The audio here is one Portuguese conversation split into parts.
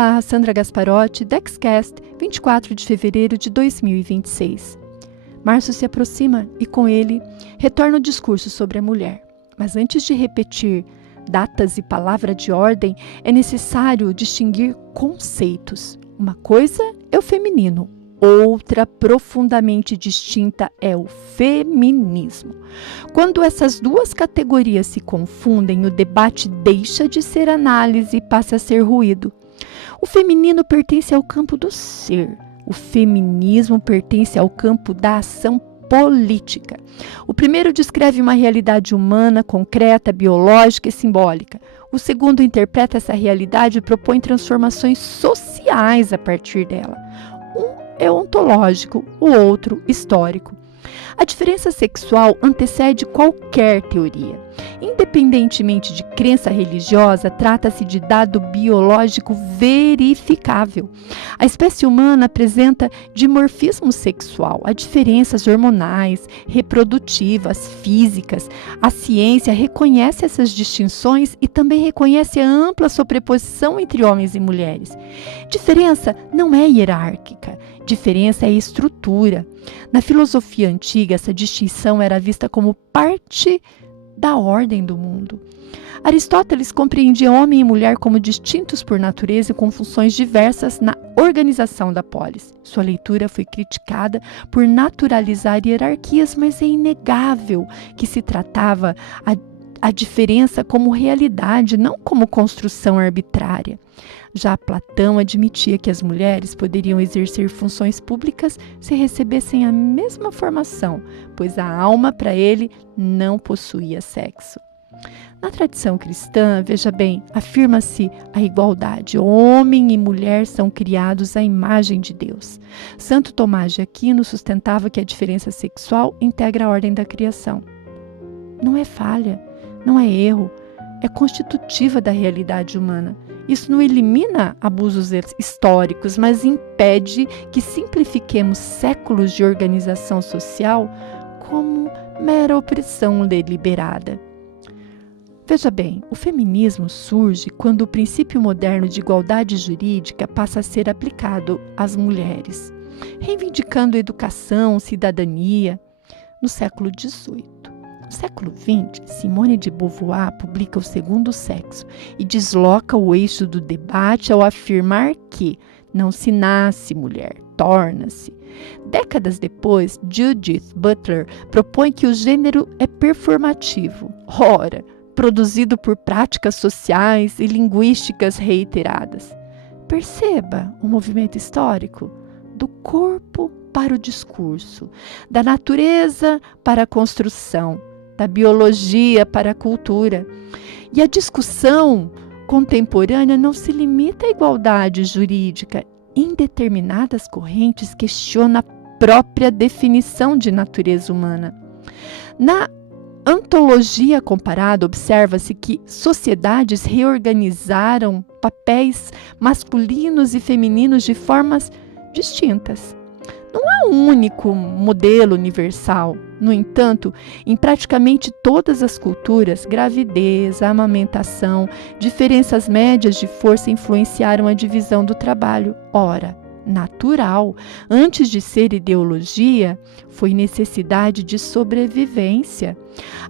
Olá, Sandra Gasparotti, Dexcast, 24 de fevereiro de 2026. Março se aproxima e, com ele, retorna o discurso sobre a mulher. Mas antes de repetir datas e palavra de ordem, é necessário distinguir conceitos. Uma coisa é o feminino, outra profundamente distinta é o feminismo. Quando essas duas categorias se confundem, o debate deixa de ser análise e passa a ser ruído. O feminino pertence ao campo do ser. O feminismo pertence ao campo da ação política. O primeiro descreve uma realidade humana, concreta, biológica e simbólica. O segundo interpreta essa realidade e propõe transformações sociais a partir dela. Um é ontológico, o outro histórico. A diferença sexual antecede qualquer teoria. Independentemente de crença religiosa, trata-se de dado biológico verificável. A espécie humana apresenta dimorfismo sexual. Há diferenças hormonais, reprodutivas, físicas. A ciência reconhece essas distinções e também reconhece a ampla sobreposição entre homens e mulheres. Diferença não é hierárquica. Diferença é estrutura. Na filosofia antiga, essa distinção era vista como parte da ordem do mundo. Aristóteles compreendia homem e mulher como distintos por natureza e com funções diversas na organização da polis. Sua leitura foi criticada por naturalizar hierarquias, mas é inegável que se tratava a diferença como realidade, não como construção arbitrária. Já Platão admitia que as mulheres poderiam exercer funções públicas se recebessem a mesma formação, pois a alma, para ele, não possuía sexo. Na tradição cristã, veja bem, afirma-se a igualdade. Homem e mulher são criados à imagem de Deus. Santo Tomás de Aquino sustentava que a diferença sexual integra a ordem da criação. Não é falha, não é erro, é constitutiva da realidade humana. Isso não elimina abusos históricos, mas impede que simplifiquemos séculos de organização social como mera opressão deliberada. Veja bem, o feminismo surge quando o princípio moderno de igualdade jurídica passa a ser aplicado às mulheres, reivindicando educação, cidadania, no século XVIII. No século XX, Simone de Beauvoir publica O Segundo Sexo e desloca o eixo do debate ao afirmar que não se nasce mulher, torna-se. Décadas depois, Judith Butler propõe que o gênero é performativo, ora, produzido por práticas sociais e linguísticas reiteradas. Perceba o movimento histórico do corpo para o discurso, da natureza para a construção, da biologia para a cultura. E a discussão contemporânea não se limita à igualdade jurídica. Em determinadas correntes, questiona a própria definição de natureza humana. Na antologia comparada, observa-se que sociedades reorganizaram papéis masculinos e femininos de formas distintas. Não há um único modelo universal. No entanto, em praticamente todas as culturas, gravidez, amamentação, diferenças médias de força influenciaram a divisão do trabalho. Ora, natural, antes de ser ideologia, foi necessidade de sobrevivência.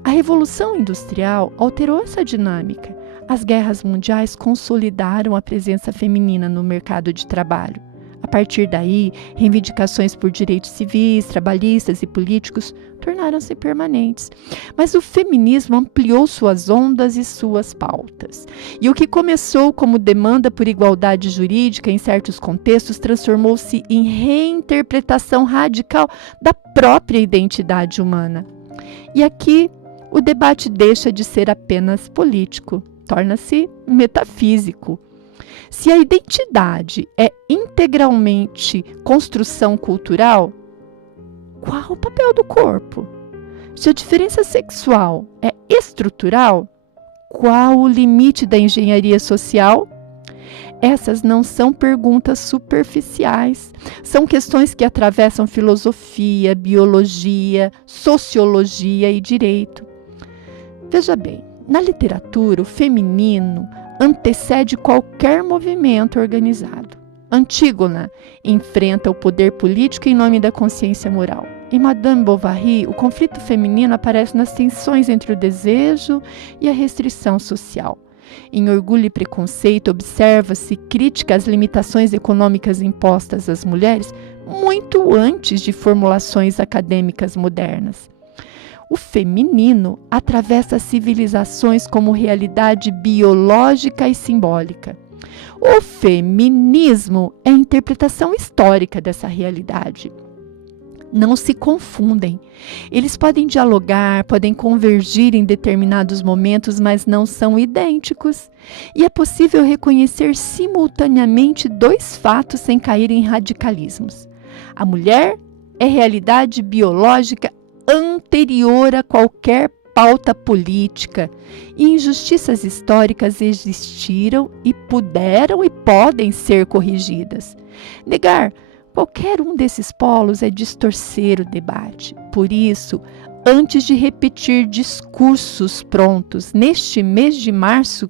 A Revolução Industrial alterou essa dinâmica. As guerras mundiais consolidaram a presença feminina no mercado de trabalho. A partir daí, reivindicações por direitos civis, trabalhistas e políticos tornaram-se permanentes. Mas o feminismo ampliou suas ondas e suas pautas. E o que começou como demanda por igualdade jurídica em certos contextos transformou-se em reinterpretação radical da própria identidade humana. E aqui o debate deixa de ser apenas político, torna-se metafísico. Se a identidade é integralmente construção cultural, qual o papel do corpo? Se a diferença sexual é estrutural, qual o limite da engenharia social? Essas não são perguntas superficiais, são questões que atravessam filosofia, biologia, sociologia e direito. Veja bem, na literatura, o feminino antecede qualquer movimento organizado. Antígona enfrenta o poder político em nome da consciência moral. Em Madame Bovary, o conflito feminino aparece nas tensões entre o desejo e a restrição social. Em Orgulho e Preconceito, observa-se crítica às limitações econômicas impostas às mulheres muito antes de formulações acadêmicas modernas. O feminino atravessa civilizações como realidade biológica e simbólica. O feminismo é a interpretação histórica dessa realidade. Não se confundem. Eles podem dialogar, podem convergir em determinados momentos, mas não são idênticos. E é possível reconhecer simultaneamente dois fatos sem cair em radicalismos. A mulher é realidade biológica anterior a qualquer pauta política, e injustiças históricas existiram e puderam e podem ser corrigidas. Negar qualquer um desses polos é distorcer o debate. Por isso, antes de repetir discursos prontos neste mês de março,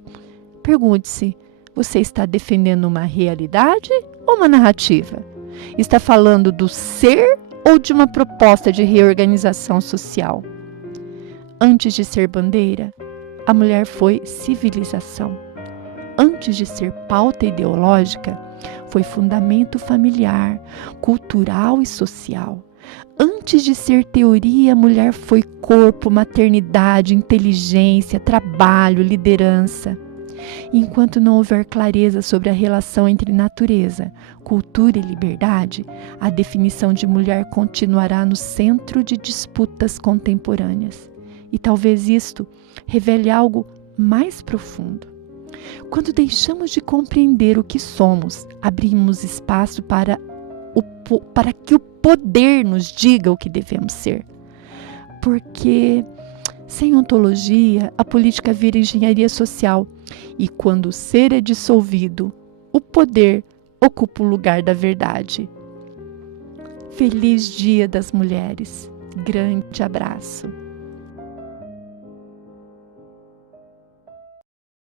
pergunte-se: você está defendendo uma realidade ou uma narrativa? Está falando do ser ou de uma proposta de reorganização social? Antes de ser bandeira, a mulher foi civilização. Antes de ser pauta ideológica, foi fundamento familiar, cultural e social. Antes de ser teoria, a mulher foi corpo, maternidade, inteligência, trabalho, liderança. Enquanto não houver clareza sobre a relação entre natureza, cultura e liberdade, a definição de mulher continuará no centro de disputas contemporâneas. E talvez isto revele algo mais profundo. Quando deixamos de compreender o que somos, abrimos espaço para que o poder nos diga o que devemos ser. Porque sem ontologia, a política vira engenharia social. E quando o ser é dissolvido, o poder ocupa o lugar da verdade. Feliz Dia das Mulheres. Grande abraço.